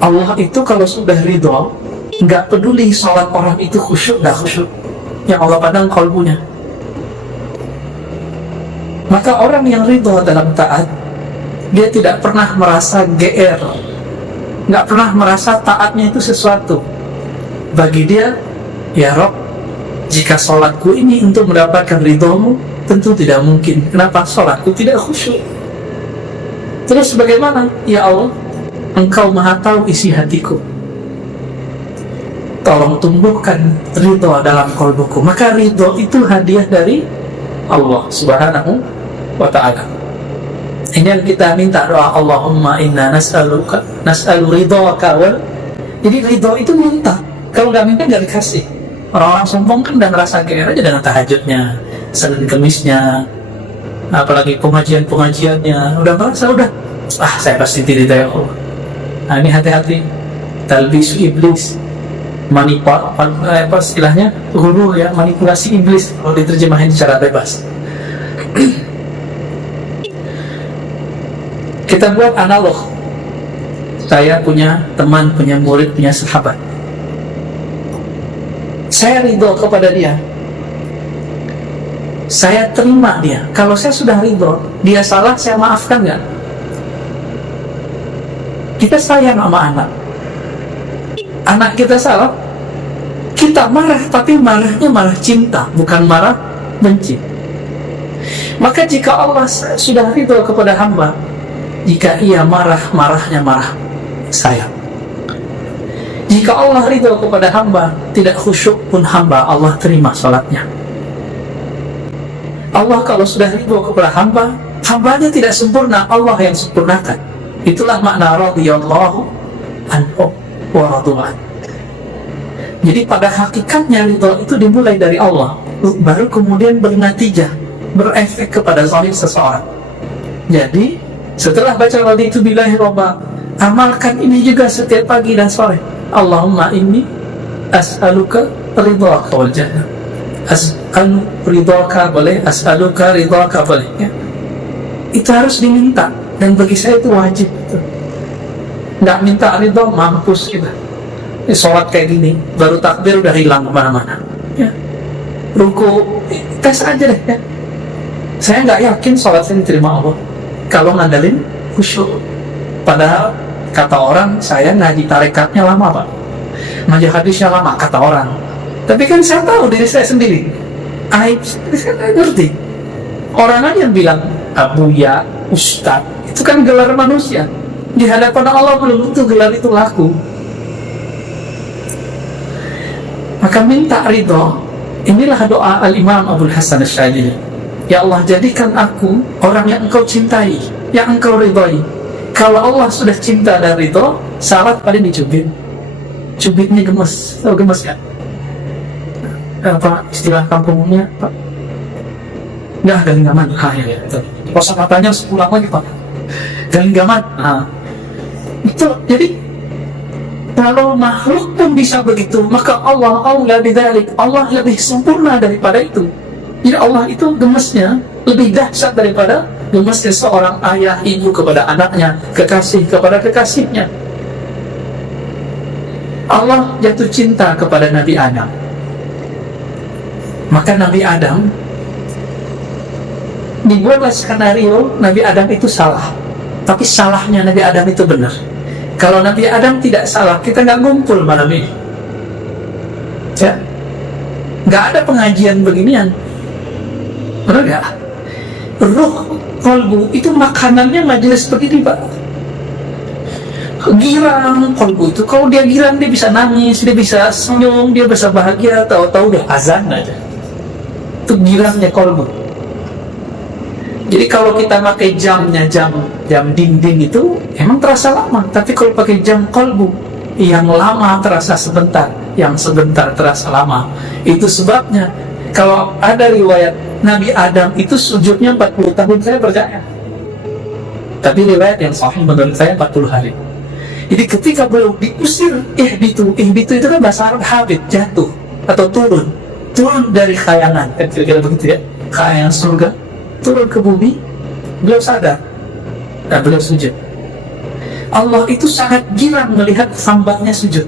Allah itu kalau sudah ridho, nggak peduli sholat orang itu khusyuk nggak khusyuk, yang Allah pandang kalbunya. Maka orang yang ridho dalam taat, dia tidak pernah merasa GR, nggak pernah merasa taatnya itu sesuatu. Bagi dia, ya Rob, jika sholatku ini untuk mendapatkan ridhomu, tentu tidak mungkin. Kenapa? Sholatku tidak khusyuk. Terus bagaimana? Ya Allah, Engkau maha tahu isi hatiku, tolong tumbuhkan ridho dalam kalbuku. Maka ridho itu hadiah dari Allah Subhanahu wa ta'ala. Ini yang kita minta doa, Allahumma inna nas'alu ridhoaka wal. Jadi ridho itu minta. Kalau nggak minta nggak dikasih. Orang-orang sombong kan udah ngerasa GR aja dengan tahajudnya, Senin Kemisnya, apalagi pengajian-pengajiannya, udah merasa saya pasti tidak ya Allah. Nah ini hati-hati, talbisu iblis, apa istilahnya, guru ya, manipulasi iblis kalau diterjemahin secara bebas. Kita buat analog. Saya punya teman, punya murid, punya sahabat. Saya ridho kepada dia, saya terima dia. Kalau saya sudah ridho, dia salah, saya maafkan nggak? Kita sayang sama anak kita salah, kita marah, tapi marahnya marah cinta, bukan marah benci. Maka jika Allah sudah ridho kepada hamba, jika ia marah, marahnya marah sayang. Jika Allah ridho kepada hamba, tidak khusyuk pun hamba, Allah terima salatnya. Allah kalau sudah ridho kepada hamba, hambanya tidak sempurna, Allah yang sempurnakan. Itulah makna radhiyallahu anhu wa radu'an. Jadi pada hakikatnya ridho itu dimulai dari Allah, baru kemudian bernatijah, berefek kepada zahir seseorang. Jadi setelah baca raditu billahi robba, amalkan ini juga setiap pagi dan sore. Allahumma inni as'aluka ridhaka wal jannah. As'alu ridhaka boleh, as'aluka ridhaka boleh ya? Itu harus diminta. Dan bagi saya itu wajib. Nggak minta ridho, mampus kita. Sholat kayak gini, baru takbir udah hilang kemana-mana ya. Ruku, tes aja deh ya. Saya nggak yakin sholat saya diterima Allah kalau ngandalin khusyuk. Padahal kata orang, saya ngaji tarekatnya lama Pak, ngaji hadisnya lama kata orang. Tapi kan saya tahu diri saya sendiri, aib saya ngerti. Orang aja yang bilang Abuya, Ustad, itu kan gelar manusia. Di hadapan Allah belum tentu gelar itu laku. Maka minta ridho. Inilah doa Al-Imam Abdul Hasan Asy-Syadzili. Ya Allah, jadikan aku orang yang Engkau cintai, yang Engkau ridhoi. Kalau Allah sudah cinta dan ridho, salat paling dicubit. Cubitnya gemes. Tahu gemes kan? Apa istilah kampungnya Pak? Nggak, galinggaman. Ya. Kosa katanya sepulang lagi Pak. Galinggaman. Itu jadi kalau makhluk pun bisa begitu, maka Allah aula bidzalik. Allah lebih sempurna daripada itu. Jadi Allah itu gemesnya lebih dahsyat daripada gemesnya seorang ayah ibu kepada anaknya, kekasih kepada kekasihnya. Allah jatuh cinta kepada Nabi Adam. Maka Nabi Adam, dibuatlah skenario Nabi Adam itu salah, tapi salahnya Nabi Adam itu benar. Kalau Nabi Adam tidak salah, kita nggak ngumpul malam ini ya, nggak ada pengajian beginian. Benar nggak? Ruh kolbu itu makanannya majelis begini Pak. Girang kolbu itu, kalau dia girang dia bisa nangis, dia bisa senyum, dia bisa bahagia. Tahu-tahu udah azan aja. Itu girangnya kolbu. Jadi kalau kita pakai jamnya, jam dinding itu emang terasa lama. Tapi kalau pakai jam kolbu, yang lama terasa sebentar, yang sebentar terasa lama. Itu sebabnya kalau ada riwayat Nabi Adam itu sujudnya 40 tahun, saya percaya. Tapi riwayat yang sahih menurut saya 40 hari. Jadi ketika beliau diusir, ihbitu itu kan bahasa Arab habit, jatuh atau turun dari khayangan, kan kira-kira begitu ya, khayangan surga, turun ke bumi, beliau sadar dan beliau sujud. Allah itu sangat girang melihat hambanya sujud,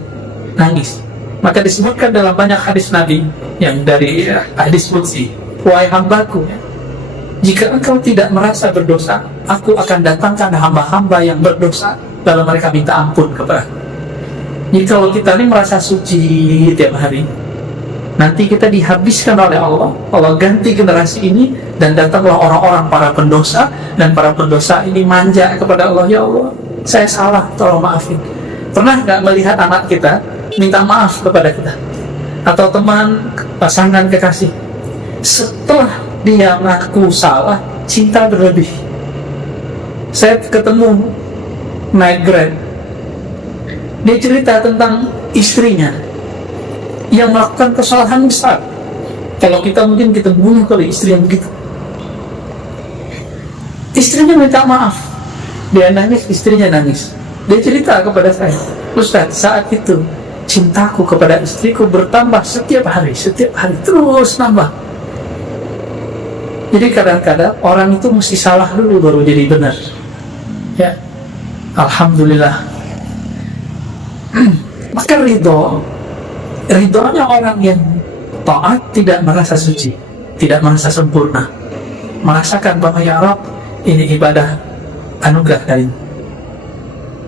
nangis. Maka disebutkan dalam banyak hadis Nabi yang dari hadis qudsi, wahai hambaku, jika engkau tidak merasa berdosa, aku akan datangkan hamba-hamba yang berdosa lalu mereka minta ampun kepada aku. Jadi kalau kita ini merasa suci tiap hari, nanti kita dihabiskan oleh Allah. Allah ganti generasi ini dan datanglah orang-orang para pendosa, dan para pendosa ini manja kepada Allah, ya Allah, saya salah, tolong maafin. Pernah nggak melihat anak kita minta maaf kepada kita, atau teman, pasangan, kekasih, setelah dia mengaku salah, cinta berlebih? Saya ketemu naik Grab, dia cerita tentang istrinya yang melakukan kesalahan besar. Kalau kita mungkin kita bunuh kalau istri yang begitu. Istrinya minta maaf, dia nangis, istrinya nangis. Dia cerita kepada saya, Ustaz, saat itu cintaku kepada istriku bertambah setiap hari terus nambah. Jadi kadang-kadang orang itu mesti salah dulu baru jadi benar. Ya, alhamdulillah. Maka ridhonya orang yang taat tidak merasa suci, tidak merasa sempurna, merasakan bahwa ya Rabb, ini ibadah anugerah darimu.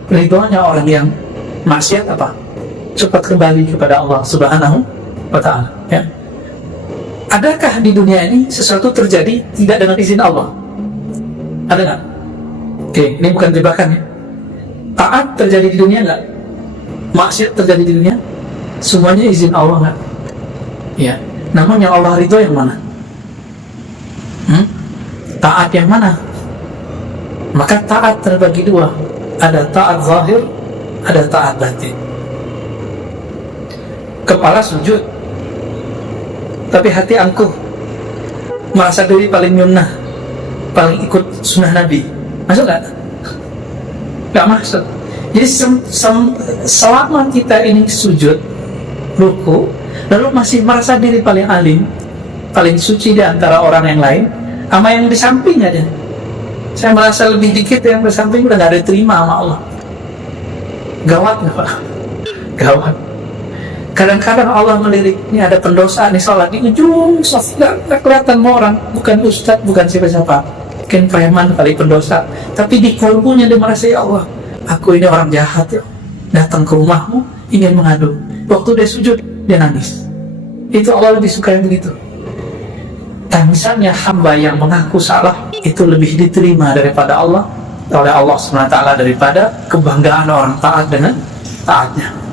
Ridhonya orang yang maksiat apa? Cepat kembali kepada Allah Subhanahu wa Ta'ala. Ya. Adakah di dunia ini sesuatu terjadi tidak dengan izin Allah? Ada nggak? Oke, ini bukan jebakan ya. Taat terjadi di dunia nggak? Maksiat terjadi di dunia? Semuanya izin Allah nggak? Ya. Namun yang Allah ridho yang mana? Taat yang mana? Maka taat terbagi dua. Ada taat zahir, ada taat batin. Kepala sujud, tapi hati angkuh, merasa diri paling nyunnah, paling ikut sunnah Nabi. Masuk gak? Gak masuk. Jadi selama kita ini sujud, ruku, lalu masih merasa diri paling alim, paling suci di antara orang yang lain, sama yang di samping aja, saya merasa lebih dikit, yang di samping udah gak ada terima sama Allah. Gawat gak Pak? Gawat. Kadang-kadang Allah melirik, ini ada pendosa nih sholat di ujung soft, gak kelihatan sama orang, bukan ustadz, bukan siapa-siapa, mungkin preman kali pendosa, tapi di kolbunya dia merasa, ya Allah, aku ini orang jahat ya, datang ke rumahmu ingin mengadu. Waktu dia sujud, dia nangis. Itu Allah lebih suka yang begitu. Tangisannya hamba yang mengaku salah itu lebih diterima daripada Allah, oleh Allah SWT, daripada kebanggaan orang taat dengan taatnya.